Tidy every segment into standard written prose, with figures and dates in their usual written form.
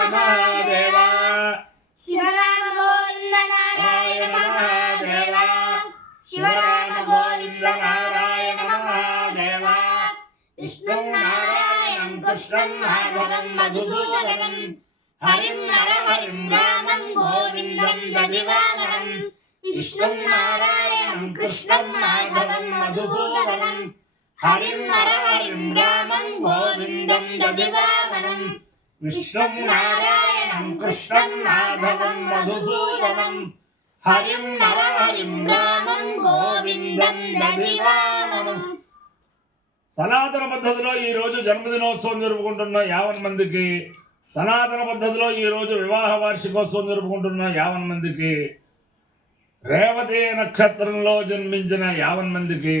महादेव शिवराम गोविंद नारायण महादेव शिवराम गोविंद नारायण महादेव विष्णु नारायणं कृष्णं माधवं मधुसूदनं हरिं नरहरिं रामं गोविन्दं दधिवामनं विष्णु नारायणं कृष्णं माधवं मधुसूदनं हरिं नरहरिं रामं गोविन्दं दधिवामनं विष्णु नारायणं कृष्णं माधवं मधुसूदनं हरिं नरहरिं रामं गोविन्दं दधिवामनं। సనాతన పద్ధతిలో ఈ రోజు జన్మదినోత్సవం జరుపుకుంటున్న 50 మందికి, సనాతన పద్ధతిలో ఈ రోజు వివాహ వార్షికోత్సవం జరుపుకుంటున్న 50 మందికి, రేవతి నక్షత్రంలో జన్మించిన 50 మందికి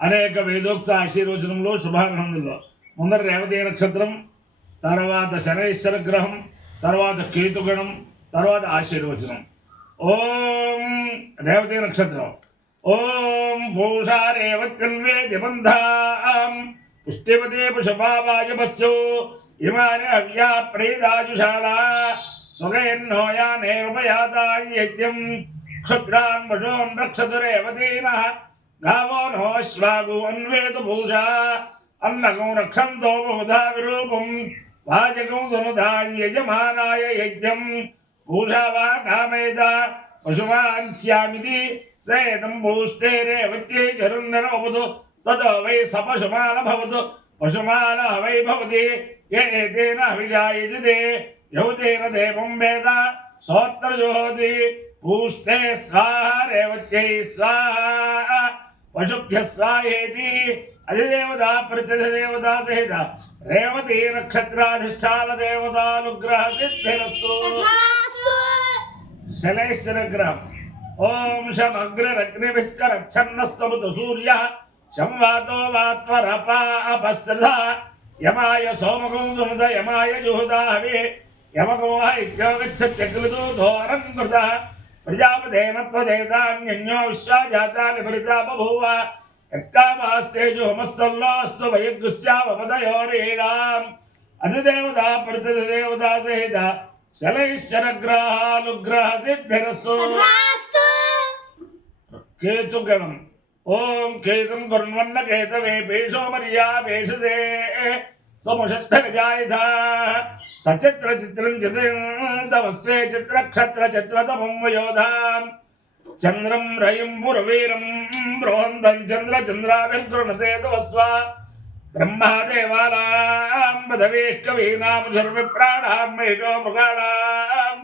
అనేక వేదోక్త ఆశీర్వచనంలో శుభాభినందనలు. ముందర రేవతి నక్షత్రం, తర్వాత శనైశ్వర గ్రహం, తర్వాత కేతుగణం, తర్వాత ఆశీర్వచనం. ఓం రేవతి నక్షత్రం. ఓం పూషా రేవత్యన్వేది బంధాం పుష్టిపతే పుషపావాజపస్యో ఇమాని హవ్యా ప్రేదాజుషాళా సుగయన్నోయానేవపయాతాయ యజ్ఞం క్షుద్రాన్ పశూన్ రక్షతు రేవతీనః గావో నోశ్వాగో అన్వేతు పూషా అన్నకం రక్షంతో బహుధా విరూపం వాచకం సునుధాయ యజమానాయ యజ్ఞం పూషా వా కామేద పశుమాన్ స్యామితి సేదం పూష్టే రేవత్యై చరున్నరోపదు తదో వై సపశుమాన భవతు పశుమాన వై భవతి ఏతేన హవిషాయితి యౌతేన దేవం వేద సోత్రజోహోతి పూష్టే స్వాహ రేవత్యై స్వాహ పశుభ్య స్వాహేతి అధిదేవతా ప్రత్యధిదేవతా సహిత రేవతి నక్షత్రాధిష్టాన దేవతానుగ్రహ సిద్ధిరస్తు. శనైశ్వర గ్రహం. ఓం శమగ్రరగ్నివిష్కరచ్ఛన్నస్తముతు సూర్యః శంవాతో వాత్వరపాపస్రధ యమాయ సోమకం సునుద యమాయ జుహుదాహవే యమకో ఇత్యోగచ్చత్యగ్రతో ధోరం కృతః ప్రజాపతేన త్వదేతాన్యన్యో విశ్వాజాతా విపరీతా బభూవ యత్కామాస్తేజోమస్తల్లోస్తు వయగ్గుస్యావపదయోరేణాం అధిదేవతా ప్రతిదేవతా సహిత శనైశ్వరగ్రహానుగ్రహ సిద్ధిరస్తు. కేతుగణం. ఓం కేతుం కుర్వన్న కేతవే పేషో మర్యా పేషసే సముషద్ధగజాయథ సచిత్ర చిత్రం చిత్రంతమస్వే చిత్రక్షత్ర చిత్రతమం వయోధాం చంద్రం రయం పురవీరం బృహంతం చంద్ర చంద్రాభిర్గృణతే తవస్వ బ్రహ్మాదేవానాం పదవేష్టవీనాం శర్విప్రాణాం మహిషో మృగాణాం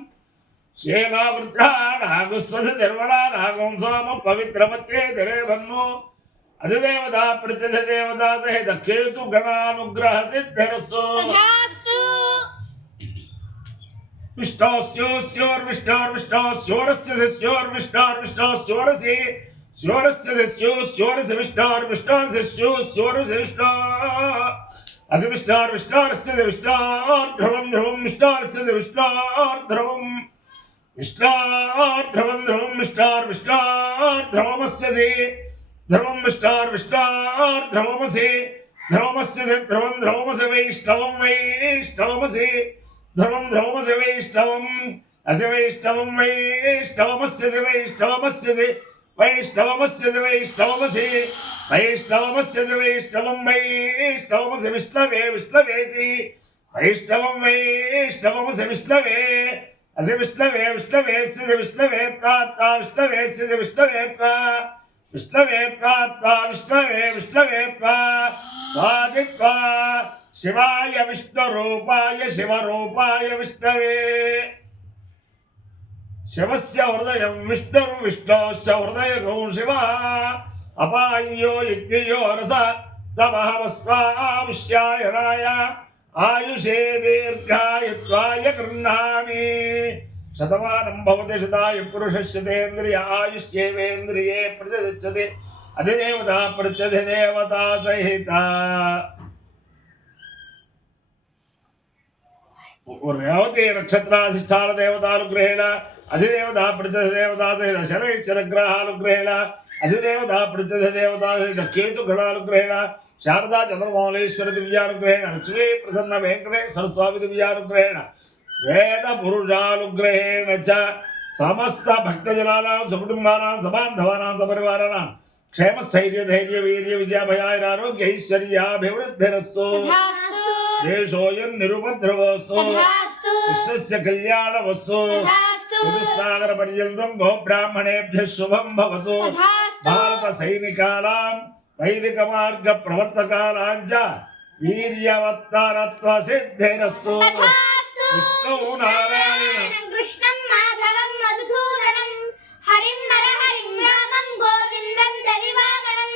శేనాగృత్రాణాగుస్వధిర్వణానాగం సోమ పవిత్రమత్యే దిరేవన్ను అధిదేవతా ప్రత్యధిదేవతా సహిత కేతు గణానుగ్రహ సిద్ధిరస్తు. విష్ణోస్యోర్విష్ణోర్విష్ణోస్యోరస్య శిష్యోర్విష్ణోర్విష్ణోస్యోరసి స్యోరస్య శిష్యోస్యోరసి విష్ణోర్విష్ణోర్విష్ణోస్యోరసి విష్ణో అసి విష్ణోర్విష్ణోరస్య విష్ణోర్ధ్రువం ధ్రువం విష్ణోరస్య విష్ణోర్ధ్రువం విష్ణోర్ధ్రువం ధ్రువం విష్ణోర్విష్ణోర్ధ్రువమస్యసి ధ్రువం విష్ణోర్విష్ణోర్ధ్రువమసి ధ్రువమస్యసి ధ్రువం ధ్రువమసి వైష్ణవం వైష్ణవమసి ధ్రువం ధ్రువమసి వైష్ణవం అసి వైష్ణవం వైష్ణవమస్యసి వైష్ణవమస్యసి వైష్ణవమస్యసి వైష్ణవమసి వైష్ణవమస్యసి వైష్ణవం వైష్ణవమసి విష్ణవే విష్ణవేసి వైష్ణవం వైష్ణవమసి విష్ణవే అసి విష్ణవే విష్ణవేస్య విష్ణవేత్తా విష్ణవేస్య విష్ణవేత్తా విష్ణవేత్తా విష్ణవే విష్ణవేత్తా స్వాదిత్వా శివాయ విష్ణురూపాయ శివరూపాయ విష్ణవే శివస్య హృదయం విష్ణుర్విష్ణోశ్చ హృదయగో శివ అపాయ్యో యజ్ఞయో రస తమహవస్వాముష్యాయనాయ ఆయుషే దీర్ఘాయుత్వాయ గృహ్ణామి. శతమానం భవతి శతాయ పురుషస్యేంద్రియ ఆయుష్యేవేంద్రియే ప్రతిష్టతి అధిదేవతా ప్రత్యధిదేవతా సహిత. రేవతి నక్షత్రాధిష్టాన దేవతానుగ్రహేణ అధిదేవతా ప్రత్యధిదేవతా సహిత శనైశ్వర గ్రహానుగ్రహేణ అధిదేవతా ప్రత్యధిదేవతా సహిత కేతు గణానుగ్రహేణ శారదా చంద్రమౌళేశ్వర దివ్యానుగ్రహేణ లక్ష్మీ ప్రసన్న వెంకటేశ్వర స్వామి దివ్యానుగ్రహేణ వేద పురుషానుగ్రహేణ చ సమస్త భక్తజనానాం సుకుటుంబానాం సబాంధవానాం సపరివారాణం క్షేమ స్థైర్య ధైర్య వీర్య విజయాభయాయ ఆరోగ్య ఐశ్వర్యాభివృద్ధిరస్తు తథాస్తు దేశోయం నిరుపద్రవస్తు తథాస్తు విశ్వస్య కళ్యాణవస్తు తథాస్తు చతుస్సాగర పర్యంతం గోబ్రాహ్మణేభ్యః శుభం భవతు తథాస్తు భారత సైనికానాం వైదిక మార్గ ప్రవర్తకానాం చ వీర్యవత్తరత్వ సిద్ధిరస్తు తథాస్తు విష్ణు నారాయణ కృష్ణం మాధవం మధుసూదనం హరిం నరహరిం రామం గోవిందం దదివాగణం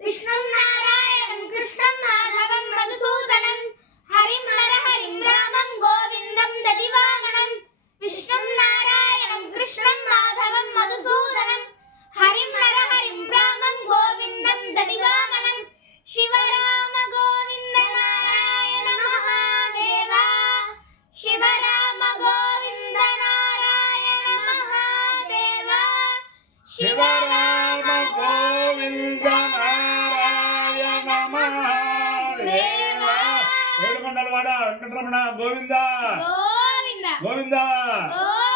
విష్ణుం నారాయణం కృష్ణం మాధవం మధుసూదనం హరిం నరహరిం రామం గోవిందం దదివాగణం విష్ణుం నారాయణం కృష్ణం మాధవం మధుసూదనం హరిం నరహరిం రామం గోవిందం దదివాగణం శివరామ గోవింద నారాయణ మహాదేవ శివరామ గోవింద నారాయణ మహాదేవ శివరామ గోవింద నారాయణ మహాదేవ ఏడుకొండలవాడ వెంకటరమణ గోవింద గోవింద గోవింద గోవింద